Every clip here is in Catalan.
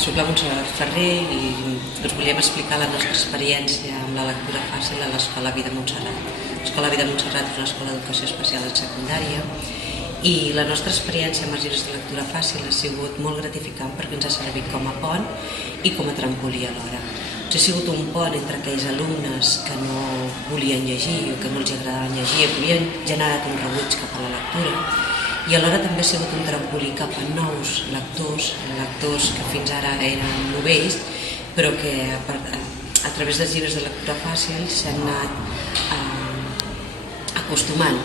Soc la Montserrat Ferrer i us volíem explicar la nostra experiència amb la lectura fàcil a l'Escola Vida Montserrat. L'Escola Vida Montserrat és una escola d'educació especial en secundària i la nostra experiència amb els llibres de lectura fàcil ha sigut molt gratificant perquè ens ha servit com a pont i com a trampolí alhora. Ha sigut un pont entre aquells alumnes que no volien llegir o que no els agradaven llegir i havien generat un rebuig cap a la lectura, i alhora també ha sigut un trampolí cap a nous lectors que fins ara eren novells, però que a través dels llibres de lectura fàcil s'han anat acostumant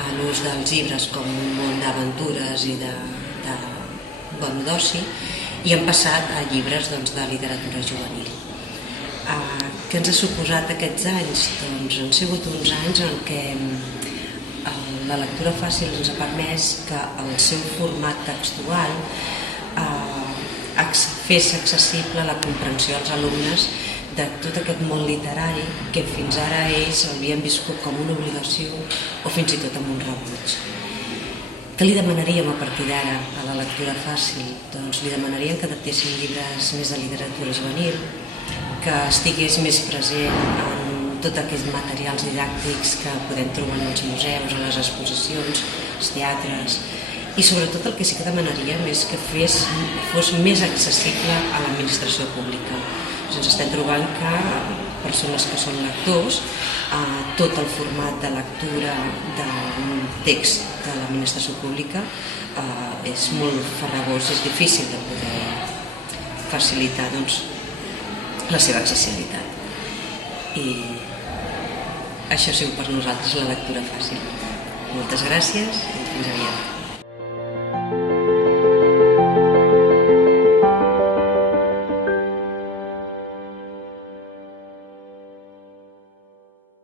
a l'ús dels llibres com un món d'aventures i de bon d'oci, i han passat a llibres de literatura juvenil. Què ens ha suposat aquests anys? Doncs han sigut uns anys en què la lectura fàcil ens ha permès que el seu format textual fes accessible la comprensió als alumnes de tot aquest món literari que fins ara ells havien viscut com una obligació o fins i tot amb un rebuig. Què li demanaríem a partir d'ara a la lectura fàcil? Doncs li demanaríem que adaptessin llibres més de literatura juvenil, que estigués més present en tots aquests materials didàctics que podem trobar en els museus, en les exposicions, als teatres, i sobretot el que sí que demanaríem és que fos més accessible a l'administració pública. Ens estem trobant que persones que són lectors, tot el format de lectura d'un text de l'administració pública és molt farragós i és difícil de poder facilitar la seva accessibilitat. I això ha sigut per nosaltres la lectura fàcil. Moltes gràcies i fins aviat.